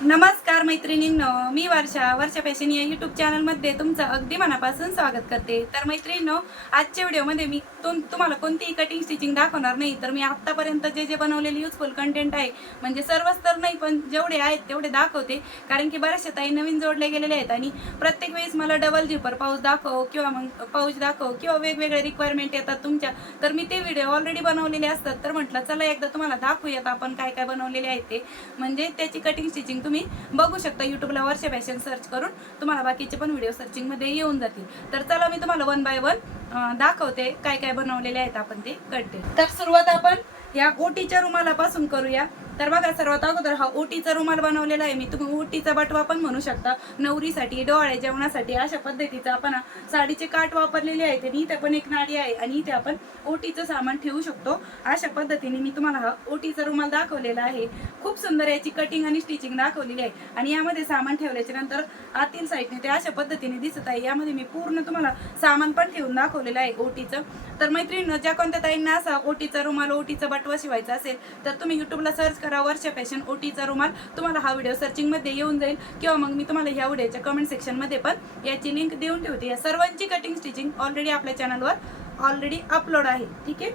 नमस्कार मैत्रिणींनो मी वर्षा वर्षा फॅशन या युट्यूब चॅनलमध्ये तुमचं अगदी मनापासून स्वागत करते. तर मैत्रिणींनो आजच्या व्हिडिओमध्ये मी तुम तुम्हाला कोणतीही कटिंग स्टिचिंग दाखवणार नाही. तर मी आत्तापर्यंत जे जे बनवलेले युजफुल कंटेंट आहे म्हणजे सर्वच तर नाही पण जेवढे आहेत तेवढे दाखवते. कारण की बऱ्याचशा ताई नवीन जोडले गेलेले आहेत आणि प्रत्येक वेळेस मला डबल झिपर पाऊस दाखव किंवा मग पाऊच दाखव किंवा वेगवेगळे रिक्वायरमेंट येतात तुमच्या. तर मी ते व्हिडिओ ऑलरेडी बनवलेले असतात. तर म्हटलं चला एकदा तुम्हाला दाखवूयात आपण काय काय बनवलेले आहेत ते. म्हणजे त्याची कटिंग स्टिचिंग तुम्ही बघू शकता. युट्यूबला वर्ष फॅशन सर्च करून तुम्हाला बाकीचे पण व्हिडिओ सर्चिंगमध्ये येऊन जातील. तर चला मी तुम्हाला वन बाय वन दाखवते काय काय बनवलेले आहेत आपण ते करते. तर सुरुवात आपण या ओटीच्या रुमालापासून करूया. तर बघा सर्वात अगोदर हा ओटीचा रुमाल बनवलेला आहे. मी तुम्ही ओटीचा बटवा पण म्हणू शकता. नवरीसाठी डोळे जेवणासाठी अशा पद्धतीचा आपण साडीचे काठ वापरलेले आहेत आणि इथे पण एक नाडी आहे आणि इथे आपण ओटीचं सामान ठेवू शकतो. अशा पद्धतीने मी तुम्हाला हा ओटीचा रुमाल दाखवलेला आहे. खूप सुंदर याची कटिंग आणि स्टिचिंग दाखवलेली आहे. आणि यामध्ये सामान ठेवल्याच्या नंतर आतील साईडने ते अशा पद्धतीने दिसत आहे. यामध्ये मी पूर्ण तुम्हाला सामान पण ठेवून दाखवलेलं आहे ओटीचं. तर मैत्रिणी ज्या कोणत्या ताईंना असा ओटीचा रुमाल ओटीचा बटवा शिवायचा असेल तर तुम्ही युट्यूबला सर्च करा वर्षा फॅशन ओटीचा रुमाल. तुम्हाला हा व्हिडिओ सर्चिंगमध्ये येऊन जाईल. किंवा मग मी तुम्हाला ह्या व्हिडिओच्या कमेंट सेक्शनमध्ये पण याची लिंक देऊन ठेवते. या सर्वांची कटिंग स्टिचिंग ऑलरेडी आपल्या चॅनलवर ऑलरेडी अपलोड आहे. ठीक आहे?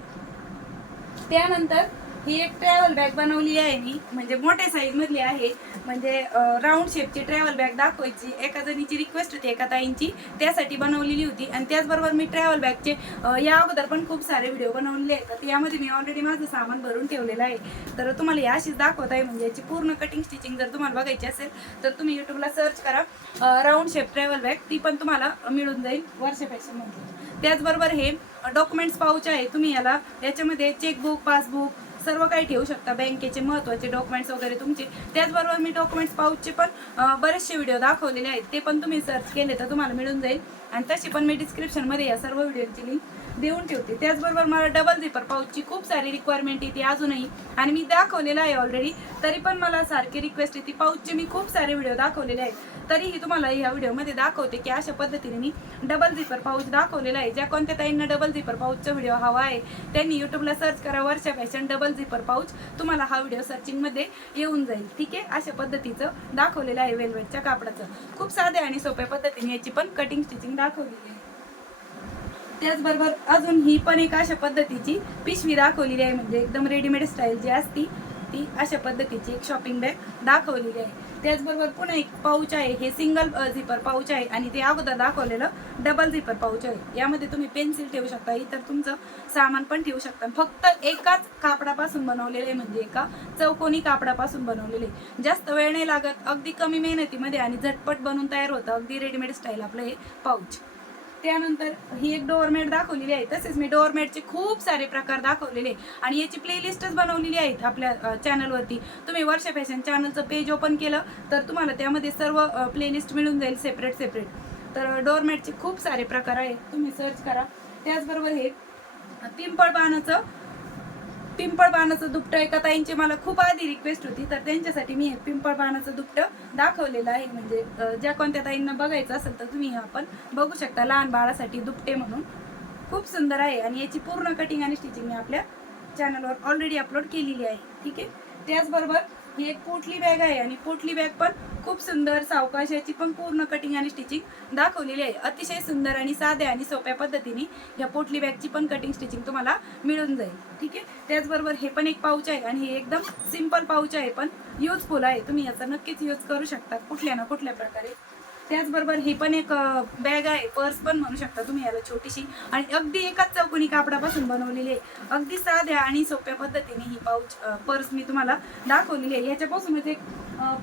त्यानंतर ही एक ट्रॅव्हल बॅग बनवली आहे मी. म्हणजे मोठ्या साईज मधली आहे. म्हणजे राऊंड शेपची ट्रॅव्हल बॅग दाखवायची. एका जणीची रिक्वेस्ट होती एका ताईंची. त्यासाठी बनवलेली होती. आणि त्याचबरोबर मी ट्रॅव्हल बॅगचे या अगोदर पण खूप सारे व्हिडिओ बनवलेले आहेत. तर यामध्ये मी ऑलरेडी माझं सामान भरून ठेवलेलं आहे. तर तुम्हाला या अशीच दाखवत आहे. म्हणजे याची पूर्ण कटिंग स्टिचिंग जर तुम्हाला बघायची असेल तर तुम्ही युट्यूबला सर्च करा. राऊंड शेप ट्रॅव्हल बॅग ती पण तुम्हाला मिळून जाईल वर्ष फॅशनमध्ये त्याचबरोबर हे डॉक्युमेंट्स पाऊच आहे तुम्ही याला. याच्यामध्ये चेकबुक पासबुक सर्व काही ठेवू शकता. बँकेचे महत्त्वाचे डॉक्युमेंट्स वगैरे तुमचे. त्याचबरोबर मी डॉक्युमेंट्स पाऊचचे पण बरेचसे व्हिडिओ दाखवलेले आहेत. ते पण तुम्ही सर्च केले तर तुम्हाला मिळून जाईल. आणि तशी पण मी डिस्क्रिप्शनमध्ये या सर्व व्हिडिओची लिंक देऊन ठेवते. त्याचबरोबर मला डबल झिपर पाऊचची खूप सारी रिक्वायरमेंट येते अजूनही. आणि मी दाखवलेलं आहे ऑलरेडी तरी पण मला सारखी रिक्वेस्ट येते. पाऊचचे मी खूप सारे व्हिडिओ दाखवलेले आहेत. तरीही तुम्हाला या व्हिडिओमध्ये दाखवते की अशा पद्धतीने मी डबल झिपर पाऊच दाखवलेला आहे. ज्या कोणत्या ताईंना डबल झिपर पाऊचचा व्हिडिओ हवा आहे त्यांनी युट्यूबला सर्च करा Varsha fashion double zipper pouch तुम्हाला हा व्हिडिओ सर्चिंगमध्ये येऊन जाईल. ठीक आहे? अशा पद्धतीचं दाखवलेलं आहे वेलवेटच्या कापडाचं. खूप साध्या आणि सोप्या पद्धतीने याची पण कटिंग स्टिचिंग दाखवलेली आहे. त्याचबरोबर अजून ही पण एक अशा पद्धतीची पिशवी दाखवलेली आहे. म्हणजे एकदम रेडीमेड स्टाईल जी असती ती अशा पद्धतीची एक शॉपिंग बॅग दाखवलेली आहे. त्याचबरोबर पुन्हा एक पाऊच आहे. हे सिंगल झिपर पाऊच आहे आणि ते अगोदर दाखवलेलं डबल झिपर पाऊच आहे. यामध्ये तुम्ही पेन्सिल ठेवू शकता इतर तुमचं सामान पण ठेवू शकता. फक्त एकाच कापडापासून बनवलेले म्हणजे एका चौकोनी कापडापासून बनवलेले आहे. जास्त वेळ नाही लागत अगदी कमी मेहनतीमध्ये आणि झटपट बनवून तयार होतं. अगदी रेडीमेड स्टाईल आपलं हे पाऊच त्यानंतर ही एक डोअरमेट दाखवलेली आहे. तसेच मी डोअरमेटचे खूप सारे प्रकार दाखवलेले आणि याची प्लेलिस्टच बनवलेली आहेत आपल्या चॅनलवरती तुम्ही वर्ष फॅशन चॅनलचं पेज ओपन केलं तर तुम्हाला त्यामध्ये सर्व प्लेलिस्ट मिळून जाईल सेपरेट सेपरेट तर डोअरमेटचे खूप सारे प्रकार आहेत. तुम्ही सर्च करा. त्याचबरोबर हे पिंपळ पानाचं पिंपळ पानाचं दुपटं एका ताईंची मला खूप आधी रिक्वेस्ट होती तर त्यांच्यासाठी मी हे पिंपळ पानाचं दुपटं दाखवलेलं आहे. म्हणजे ज्या कोणत्या ताईंना बघायचं असेल तर तुम्ही आपण बघू शकता लहान बाळासाठी दुपटे म्हणून. खूप सुंदर आहे आणि याची पूर्ण कटिंग आणि स्टिचिंग मी आपल्या चॅनलवर ऑलरेडी अपलोड केलेली आहे. ठीक आहे? त्याचबरोबर ही एक पोटली बॅग आहे आणि पोटली बॅग पण खूप सुंदर सावकाश याची पण पूर्ण कटिंग आणि स्टिचिंग दाखवलेली आहे. अतिशय सुंदर आणि साध्या आणि सोप्या पद्धतीने या पोटली बॅगची पण कटिंग स्टिचिंग तुम्हाला मिळून जाईल. ठीक आहे? त्याचबरोबर हे पण एक पाऊच आहे आणि हे एकदम सिंपल पाऊच आहे पण युजफुल आहे. तुम्ही याचा नक्कीच यूज करू शकता कुठल्या ना कुठल्या प्रकारे. त्याचबरोबर ही पण एक बॅग आहे पर्स पण म्हणू शकता तुम्ही याला छोटीशी. आणि अगदी एकाच चौकोनी कापडापासून बनवलेली आहे. अगदी साध्या आणि सोप्या पद्धतीने ही पाऊच पर्स मी तुम्हाला दाखवलेली आहे. ह्याच्यापासूनच एक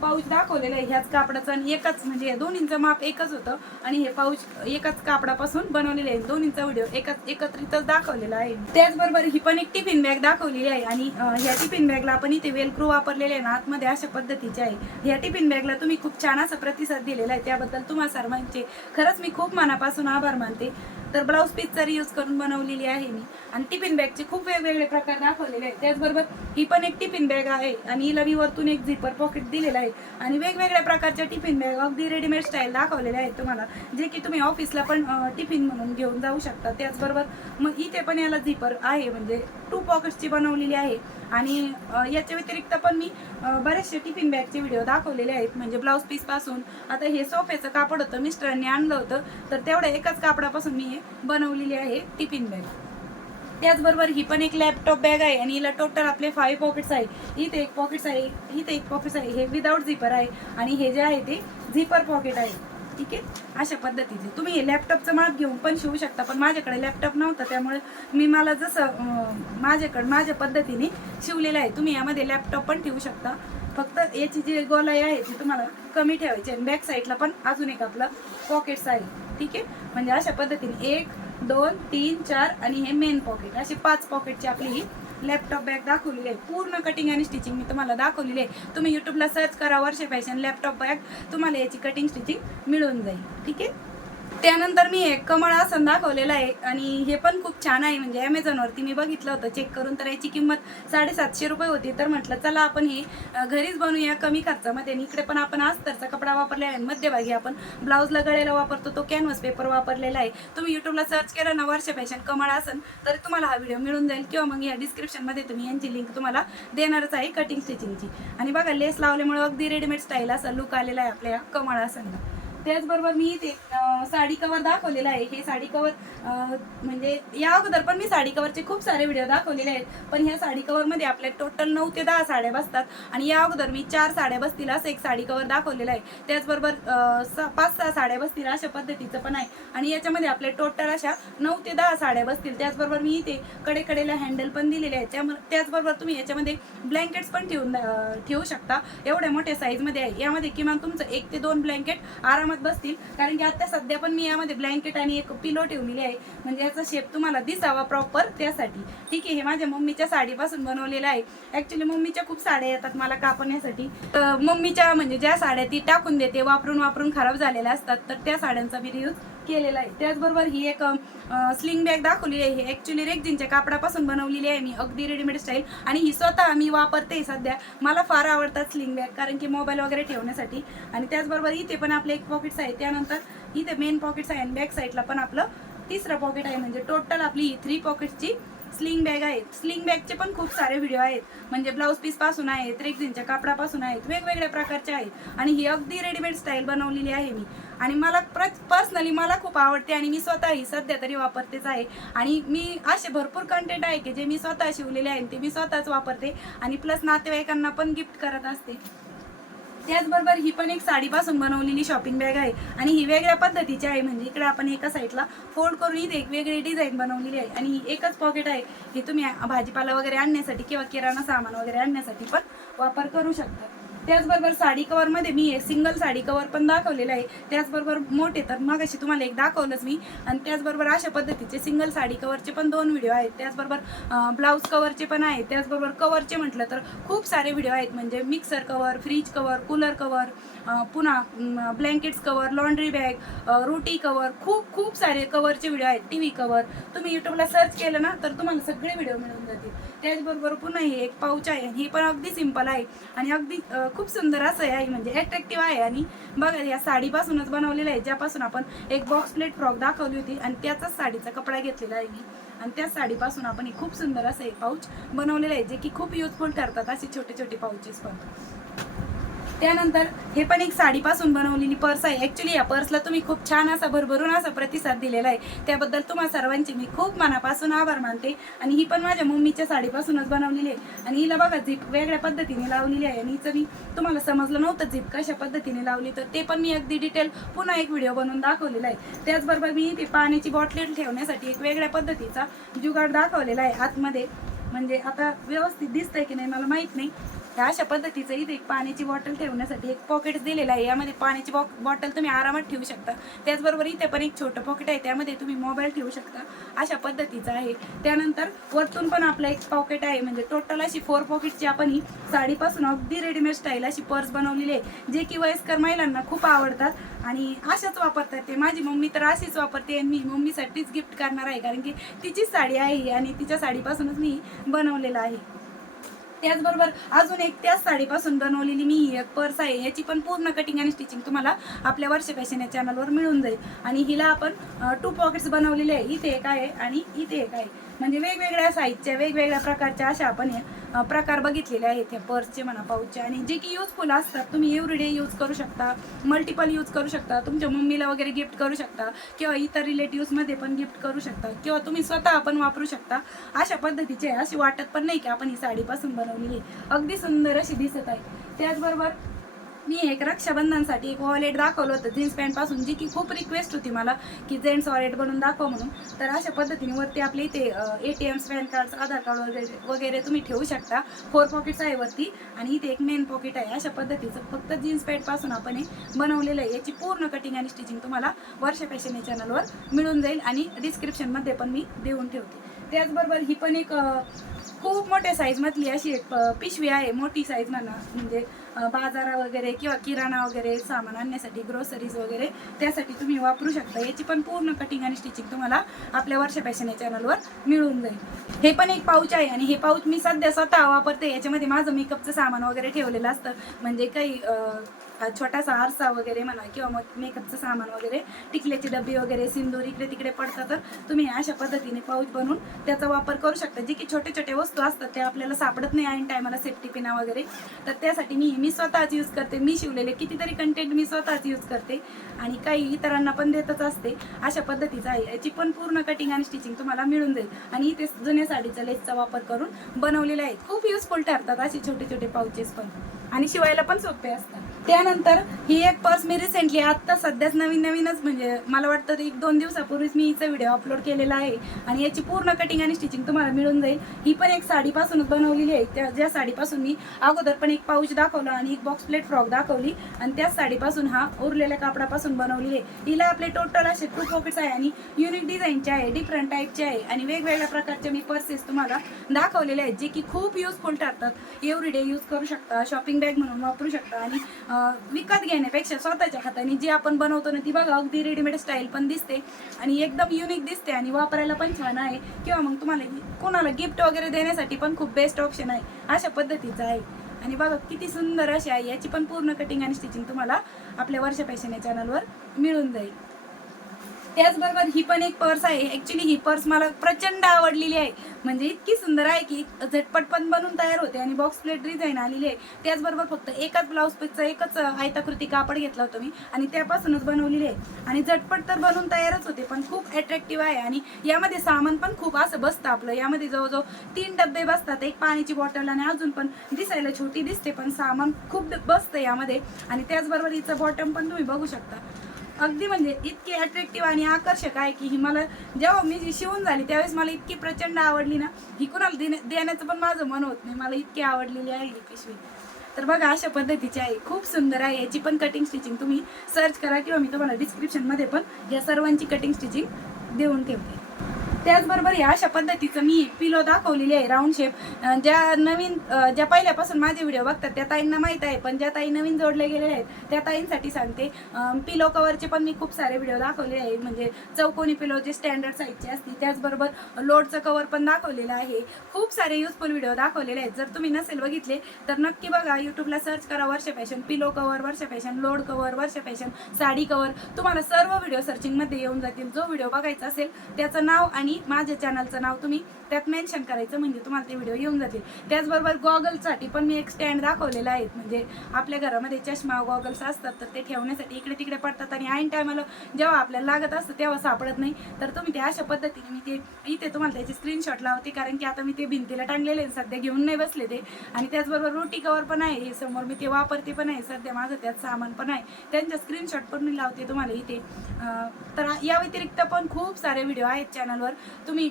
पाऊच दाखवलेलं आहे ह्याच कापडाचं आणि एकच म्हणजे दोन्हींचं माप एकच होतं आणि हे पाऊच एकाच कापडापासून बनवलेले आहे. दोन्हींचा व्हिडिओ एकच एकत्रितच दाखवलेला आहे. त्याचबरोबर ही पण एक टिफिन बॅग दाखवलेली आहे आणि ह्या टिफिन बॅगला आपण इथे वेलक्रो वापरलेले आहे ना आतमध्ये अशा पद्धतीचे आहे. ह्या टिफिन बॅगला तुम्ही खूप छान असा प्रतिसाद दिलेला आहे. त्याबद्दल तुम्हा सर्वांचे खरंच मी खूप मनापासून आभार मानते. तर ब्लाऊज पीस जरी यूज करून बनवलेली आहे मी. आणि टिफिन बॅगचे खूप वेगवेगळे प्रकार दाखवलेले आहेत. त्याचबरोबर ही पण एक टिफिन बॅग आहे आणि हिला मी वरतून एक झिपर पॉकेट दिलेलं आहे. आणि वेगवेगळ्या प्रकारच्या टिफिन बॅग अगदी रेडीमेड स्टाईल दाखवलेल्या आहेत तुम्हाला जे की तुम्ही ऑफिसला पण टिफिन म्हणून घेऊन जाऊ शकता. त्याचबरोबर मग इथे पण याला झिपर आहे म्हणजे टू पॉकेट्सची बनवलेली आहे. आणि याच्या व्यतिरिक्त पण मी बरेचसे टिफिन बॅगचे व्हिडिओ दाखवलेले आहेत. म्हणजे ब्लाऊज पीसपासून आता हे सोफ्याचं कापड होतं मिस्टरांनी आणलं होतं. तर तेवढ्या एकाच कापडापासून मी बनवलेली आहे टिफिन बॅग. त्याचबरोबर ही पण एक लॅपटॉप बॅग आहे आणि हिला टोटल आपले फाईव्ह पॉकेट्स आहे. इथे एक पॉकेट्स आहे इथे एक पॉकेट्स आहे. हे विदाऊट झिपर आहे आणि हे जे आहे ते झिपर पॉकेट आहे. ठीक आहे? अशा पद्धतीचे. तुम्ही हे लॅपटॉपचं माप घेऊन पण शिवू शकता पण माझ्याकडे लॅपटॉप नव्हता त्यामुळे मी मला जसं माझ्याकडे माझ्या पद्धतीने शिवलेलं आहे. तुम्ही यामध्ये लॅपटॉप पण ठेवू शकता. फक्त याची जी गोलाई आहे ती तुम्हाला कमी ठेवायची आणि बॅक साईडला पण अजून एक आपलं पॉकेट्स आहे. ठीक आहे? म्हणजे अशा पद्धतीने एक दोन तीन चार आणि हे मेन पॉकेट असे पाच पॉकेटची आपली ही लॅपटॉप बॅग दाखवलेली आहे. पूर्ण कटिंग आणि स्टिचिंग मी तुम्हाला दाखवलेली आहे. तुम्ही यूट्यूबला सर्च करा वर्षे फॅशन लॅपटॉप बॅग तुम्हाला याची कटिंग स्टिचिंग मिळून जाईल. ठीक आहे? त्यानंतर मी एक कमळ आसन दाखवलेलं आहे आणि हे पण खूप छान आहे. म्हणजे ॲमेझॉनवरती मी बघितलं होतं. चेक करून तर याची किंमत साडेसातशे रुपये होती. तर म्हटलं चला आपण हे घरीच बनवूया कमी खर्चामध्ये. आणि इकडे पण आपण अस्तरचा कपडा वापरलेला आहे. मध्यभागी आपण ब्लाऊजला गळ्याला वापरतो. तो कॅनव्हस पेपर वापरलेला आहे. तुम्ही यूट्यूबला सर्च केला ना वर्ष फॅशन कमळ आसन तर तुम्हाला हा व्हिडिओ मिळून जाईल. किंवा मग या डिस्क्रिप्शनमध्ये तुम्ही यांची लिंक तुम्हाला देणारच आहे कटिंग स्टिचिंगची आणि बघा लेस लावल्यामुळे अगदी रेडीमेड स्टाईल असा लुक आलेला आहे आपल्या कमळ आसनला त्याचबरोबर मी इथे साडी कवर दाखवलेलं आहे. हे साडी कवर म्हणजे या अगोदर पण मी साडी कवरचे खूप सारे व्हिडिओ दाखवलेले आहेत. पण ह्या साडी कवरमध्ये आपल्या टोटल नऊ ते दहा साड्या बसतात. आणि या अगोदर मी चार साड्या बसतील असं एक साडी कवर दाखवलेलं आहे. त्याचबरोबर स- पाच सहा साड्या बसतील अशा पद्धतीचं पण आहे. आणि याच्यामध्ये आपले टोटल अशा नऊ ते दहा साड्या बसतील. त्याचबरोबर मी इथे कडेकडेला हँडल पण दिलेले आहेत. त्यामुळे त्याचबरोबर तुम्ही याच्यामध्ये ब्लँकेट्स पण ठेवून ठेवू शकता. एवढ्या मोठ्या साईजमध्ये आहे. यामध्ये किमान तुमचं एक ते दोन ब्लँकेट आरामात बसतील. कारण की आता सध्या पण मी यामध्ये ब्लँकेट आणि एक पिलो ठेवलेली आहे. म्हणजे याचा शेप तुम्हाला दिसावा प्रॉपर त्यासाठी. ठीक आहे हे माझ्या मम्मीच्या साडीपासून बनवलेलं आहे. ऍक्च्युली मम्मीच्या खूप साड्या येतात मला कापण्यासाठी. तर मम्मीच्या म्हणजे ज्या साड्या ती टाकून देते वापरून वापरून खराब झालेल्या असतात तर त्या साड्यांचा मी रियूज केलेला आहे. त्याचबरोबर ही एक स्लिंग बॅग दाखवली आहे. ही ऍक्च्युली रेक्झिनच्या कापडापासून बनवलेली आहे. मी अगदी रेडीमेड स्टाईल आणि ही स्वतः मी वापरते सध्या. मला फार आवडतात स्लिंग बॅग कारण की मोबाईल वगैरे ठेवण्यासाठी. आणि त्याचबरोबर इथे पण आपले एक पॉकेट्स आहे त्यानंतर इथे मेन पॉकेट्स आहे. आणि बॅक साईडला पण आपलं तिसरं पॉकेट आहे. म्हणजे टोटल आपली ही थ्री पॉकेटची स्लिंग बॅग आहे स्लिंग बॅगचे पण खूप सारे व्हिडिओ आहेत. म्हणजे ब्लाऊज पीसपासून आहेत रेक्झिनच्या कापडापासून आहेत वेगवेगळ्या प्रकारचे आहेत. आणि ही अगदी रेडीमेड स्टाईल बनवलेली आहे मी. आणि मला पर्सनली मला खूप आवडते आणि मी स्वतः ही सध्या तरी वापरतेच आहे. आणि मी असे भरपूर कंटेंट आहे की जे मी स्वतः शिवलेले आहे ते मी स्वतःच वापरते. आणि प्लस नातेवाईकांना पण गिफ्ट करत असते. त्याचबरोबर ही पण एक साडीपासून बनवलेली शॉपिंग बॅग आहे. आणि ही वेगळ्या पद्धतीची आहे. म्हणजे इकडे आपण एका साईडला फोल्ड करून इथे एक वेगळी डिझाईन बनवलेली आहे. आणि ही एकच पॉकेट आहे. हे तुम्ही भाजीपाला वगैरे आणण्यासाठी किंवा किराणा सामान वगैरे आणण्यासाठी पण वापर करू शकता. त्याचबरोबर साडी कवरमध्ये मी हे सिंगल साडी कवर पण दाखवलेलं आहे. त्याचबरोबर मोठे तर मग अशी तुम्हाला एक दाखवलंच मी. आणि त्याचबरोबर अशा पद्धतीचे सिंगल साडी कवरचे पण दोन व्हिडिओ आहेत. त्याचबरोबर ब्लाऊज कवरचे पण आहेत. त्याचबरोबर कवरचे म्हटलं तर खूप सारे व्हिडिओ आहेत. म्हणजे mixer cover fridge cover cooler cover पुन्हा ब्लँकेट्स कवर लॉन्ड्री बॅग रोटी कवर खूप खूप सारे कवरचे व्हिडिओ आहेत. टी व्ही कवर तुम्ही यूट्यूबला सर्च केलं ना तर तुम्हाला सगळे व्हिडिओ मिळून जातील. त्याचबरोबर पुन्हा हे एक पाऊच आहे हे पण अगदी सिंपल आहे. आणि अगदी खूप सुंदर असं आहे म्हणजे अट्रॅक्टिव्ह आहे. आणि बघा या साडीपासूनच बनवलेलं आहे ज्यापासून आपण एक बॉक्स प्लेट फ्रॉक दाखवली होती आणि त्याचाच साडीचा कपडा घेतलेला आहे मी. आणि त्याच साडीपासून आपण हे खूप सुंदर असं हे पाऊच बनवलेलं आहे जे की खूप युजफुल ठरतात असे छोटे छोटे पाऊचेस पण. त्यानंतर हे पण एक साडीपासून बनवलेली पर्स आहे. ॲक्च्युली या पर्सला तुम्ही खूप छान असा भरभरून असा प्रतिसाद दिलेला आहे. त्याबद्दल तुम्हा सर्वांचे मी खूप मनापासून आभार मानते. आणि ही पण माझ्या मम्मीच्या साडीपासूनच बनवलेली आहे. आणि हिला बघा झीप वेगळ्या पद्धतीने लावलेली आहे. आणि हिचं मी तुम्हाला समजलं नव्हतं झीप कशा पद्धतीने लावली तर ते पण मी अगदी डिटेल पुन्हा एक व्हिडिओ बनवून दाखवलेला आहे. त्याचबरोबर मी ते पाण्याची बॉटलेट ठेवण्यासाठी एक वेगळ्या पद्धतीचा जुगाड दाखवलेला आहे आतमध्ये. म्हणजे आता व्यवस्थित दिसतंय की नाही मला माहीत नाही. ह्या अशा पद्धतीचं इथे एक पाण्याची बॉटल ठेवण्यासाठी एक पॉकेट दिलेलं आहे. यामध्ये पाण्याची बॉटल तुम्ही आरामात ठेवू शकता. त्याचबरोबर इथे पण एक छोटं पॉकेट आहे. त्यामध्ये तुम्ही मोबाईल ठेवू शकता. अशा पद्धतीचं आहे. त्यानंतर वरतून पण आपलं एक पॉकेट आहे. म्हणजे टोटल अशी फोर पॉकेटची आपण ही साडीपासून अगदी रेडीमेड स्टाईल अशी पर्स बनवलेली आहे. जे की वयस्कर महिलांना खूप आवडतात आणि अशाच वापरतात ते. माझी मम्मी तर अशीच वापरते आणि मी मम्मीसाठीच गिफ्ट करणार आहे. कारण की तिचीच साडी आहे ही आणि तिच्या साडीपासूनच मी बनवलेलं आहे. त्याचबरोबर अजून एक त्याच साडीपासून बनवलेली मी ही एक पर्स आहे याची पण पूर्ण कटिंग आणि स्टिचिंग तुम्हाला आपल्या वर्ष फॅशन या चॅनलवर मिळून जाईल. आणि हिला आपण टू पॉकेट्स बनवलेले आहे. इथे एक आहे आणि इथे एक आहे. म्हणजे वेगवेगळ्या साईजच्या वेगवेगळ्या प्रकारच्या अशा आपण प्रकार बघितलेले आहेत हे पर्सचे म्हणा पाऊचचे. आणि जे की युजफुल असतात तुम्ही एव्हरीडे यूज करू शकता मल्टिपल यूज करू शकता तुमच्या मम्मीला वगैरे गिफ्ट करू शकता किंवा इतर रिलेटिव्समध्ये पण गिफ्ट करू शकता किंवा तुम्ही स्वतः आपण वापरू शकता. अशा पद्धतीचे अशी वाटत पण नाही की आपण ही साडीपासून बनवली आहे. अगदी सुंदर अशी दिसत आहे. त्याचबरोबर मी एक रक्षाबंधनसाठी एक वॉलेट दाखवलं होतं जीन्स पॅन्टपासून जी की खूप रिक्वेस्ट होती मला की जेंट्स वॉलेट बनवून दाखव म्हणून. तर अशा पद्धतीने वरती आपले इथे A T Ms PAN card Aadhaar card वगैरे वगैरे तुम्ही ठेवू शकता. फोर पॉकेट्स आहे वरती आणि इथे एक मेन पॉकेट आहे. अशा पद्धतीचं फक्त जीन्स पॅन्टपासून आपण हे बनवलेलं आहे. याची पूर्ण कटिंग आणि स्टिचिंग तुम्हाला वर्ष फॅशन या चॅनलवर मिळून जाईल आणि डिस्क्रिप्शनमध्ये पण मी देऊन ठेवते. त्याचबरोबर ही पण एक खूप मोठ्या साईजमधली अशी एक पिशवी आहे. मोठी साईज म्हणा म्हणजे बाजारा वगैरे किंवा किराणा वगैरे सामान आणण्यासाठी ग्रोसरीज वगैरे त्यासाठी तुम्ही वापरू शकता. याची पण पूर्ण कटिंग आणि स्टिचिंग तुम्हाला आपल्या वर्ष फॅशन या चॅनलवर मिळून जाईल. हे पण एक पाऊच आहे आणि हे पाऊच मी सध्या स्वतः वापरते. याच्यामध्ये माझं मेकअपचं सामान वगैरे ठेवलेलं असतं. म्हणजे काही छोटासा आरसा वगैरे म्हणा किंवा मग मेकअपचं सामान वगैरे टिकल्याची डब्बी वगैरे सिंदूर इकडे तिकडे पडतं तर तुम्ही अशा पद्धतीने पाऊच बनवून त्याचा वापर करू शकता. जे की छोटे छोटे वस्तू असतात ते आपल्याला सापडत नाही ऐन टायमाला सेफ्टी पिना वगैरे. तर त्यासाठी मी मी स्वतःच यूज करते. मी शिवलेले कितीतरी कंटेंट मी स्वतःच यूज करते. आणि काही इतरांना पण देतच असते. अशा पद्धतीचं आहे. याची पण पूर्ण कटिंग आणि स्टिचिंग तुम्हाला मिळून जाईल. आणि इथे जुन्या साडीचा लेसचा वापर करून बनवलेला आहे खूप युजफुल ठरतात असे छोटे छोटे पाऊचेस पण. आणि शिवायला पण सोपे असतात. त्यानंतर ही एक पर्स मी रिसेंटली आत्ता सध्याच नवीन नवीनच म्हणजे मला वाटतं एक दोन दिवसापूर्वीच मी हिचा व्हिडिओ अपलोड केलेला आहे. आणि याची पूर्ण कटिंग आणि स्टिचिंग तुम्हाला मिळून जाईल. ही पण एक साडीपासूनच बनवलेली आहे. त्या ज्या साडीपासून मी अगोदर पण एक पाऊच दाखवला आणि एक बॉक्स प्लेट फ्रॉक दाखवली आणि त्याच साडीपासून हा उरलेल्या कापडापासून बनवली आहे. हिला आपले टोटल असे टू पॉकेट्स आहे आणि युनिक डिझाईनचे आहे डिफरंट टाईपचे आहे आणि वेगवेगळ्या प्रकारचे मी पर्सेस तुम्हाला दाखवलेले आहेत जे की खूप युजफुल ठरतात. एव्हरीडे यूज करू शकता शॉपिंग बॅग म्हणून वापरू शकता आणि विकत घेण्यापेक्षा स्वतःच्या हाताने जी आपण बनवतो ना ती बघा अगदी रेडीमेड स्टाईल पण दिसते आणि एकदम युनिक दिसते आणि वापरायला पण छान आहे. किंवा मग तुम्हाला कोणाला गिफ्ट वगैरे देण्यासाठी पण खूप बेस्ट ऑप्शन आहे. अशा पद्धतीचं आहे. आणि बघा किती सुंदर अशी आहे. याची पण पूर्ण कटिंग आणि स्टिचिंग तुम्हाला आपल्या वर्ष फॅशन या चॅनलवर मिळून जाईल. त्याचबरोबर ही पण एक पर्स आहे. ऍक्च्युली ही पर्स मला प्रचंड आवडलेली आहे. म्हणजे इतकी सुंदर आहे की झटपट पण बनून तयार होते आणि बॉक्स प्लेट डिझाईन आलेली आहे. त्याचबरोबर फक्त एकच ब्लाऊज पीसचं एकच आयताकृती कापड घेतला होता मी आणि त्यापासूनच बनवलेली आहे. आणि झटपट तर बनवून तयारच होते पण खूप अट्रॅक्टिव्ह आहे आणि यामध्ये सामान पण खूप असं बसतं आपलं. यामध्ये जवळजवळ तीन डब्बे बसतात एक पाण्याची बॉटल आणि अजून पण दिसायला छोटी दिसते पण सामान खूप बसतं यामध्ये. आणि त्याचबरोबर हिचं बॉटम पण तुम्ही बघू शकता. अगदी म्हणजे इतकी अट्रॅक्टिव्ह आणि आकर्षक आहे की ही मला जेव्हा मी जी शिवून झाली त्यावेळेस मला इतकी प्रचंड आवडली ना. ही कुणाला देण्या- देण्याचं पण माझं मन होत नाही. मला इतकी आवडलेली आहे ही पिशवी. तर बघा अशा पद्धतीची आहे. खूप सुंदर आहे. याची पण कटिंग स्टिचिंग तुम्ही सर्च करा किंवा मी तुम्हाला डिस्क्रिप्शनमध्ये पण या सर्वांची कटिंग स्टिचिंग देऊन ठेवते. त्याचबरोबर या अशा पद्धतीचं मी पिलो दाखवलेली आहे राऊंड शेप ज्या नवीन ज्या पहिल्यापासून माझे व्हिडिओ बघतात त्या ताईंना माहीत आहे पण ज्या ताई नवीन जोडले गेलेले आहेत त्या ताईंसाठी सांगते. पिलो कवरचे पण मी खूप सारे व्हिडिओ दाखवले आहे. म्हणजे चौकोनी पिलो जे स्टँडर्ड साईजचे असतील त्याचबरोबर लोडचं कवर पण दाखवलेलं आहे. खूप सारे युजफुल व्हिडिओ दाखवलेले आहेत. जर तुम्ही नसेल बघितले तर नक्की बघा. युट्यूबला सर्च करा Varsha fashion pillow cover Varsha fashion load cover Varsha fashion sari cover तुम्हाला सर्व व्हिडिओ सर्चिंगमध्ये येऊन जातील. जो व्हिडिओ बघायचा असेल त्याचं नाव आणि माझ्या चॅनलचं नाव तुम्ही त्यात मेन्शन करायचं म्हणजे तुम्हाला ते व्हिडिओ येऊन जातील. त्याचबरोबर गॉगलसाठी पण मी एक स्टँड दाखवलेला आहे. म्हणजे आपल्या घरामध्ये चष्मा गॉगल्स असतात तर ते ठेवण्यासाठी इकडे तिकडे पडतात आणि ऐन टायमाला जेव्हा आपल्याला लागत असतं तेव्हा सापडत नाही. तर तुम्ही ते अशा पद्धतीने मी ते इथे तुम्हाला त्याची स्क्रीनशॉट लावते. कारण की आता मी ते भिंतीला टांगलेले आहे, सध्या घेऊन नाही बसले ते. आणि त्याचबरोबर रोटी कवर पण आहे. हे समोर मी ते वापरते पण आहे. सध्या माझं त्यात सामान पण आहे. त्यांच्या स्क्रीनशॉट पण मी लावते तुम्हाला इथे. तर या व्यतिरिक्त पण खूप सारे व्हिडिओ आहेत चॅनलवर तुम्ही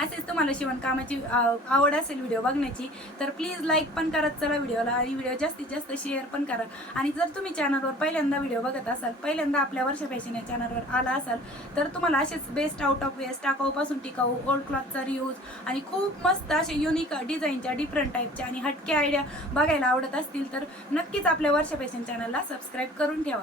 असेच तुम्हाला शिवणकामाची आवड असेल व्हिडिओ बघण्याची तर प्लीज लाईक पण करत चला व्हिडिओला आणि व्हिडिओ जास्तीत जास्त शेअर पण करा. आणि जर तुम्ही चॅनलवर पहिल्यांदा व्हिडिओ बघत असाल पहिल्यांदा आपल्या वर्ष फॅशन या चॅनलवर आला असाल तर तुम्हाला असेच बेस्ट आउट ऑफ वेस्ट टाकाऊपासून टिकाऊ ओल्ड क्लॉथचा रियूज आणि खूप मस्त असे युनिक डिझाईनच्या डिफरंट टाईपच्या आणि हटके आयडिया बघायला आवडत असतील तर नक्कीच आपल्या वर्ष फॅशन चॅनलला सबस्क्राईब करून ठेवा.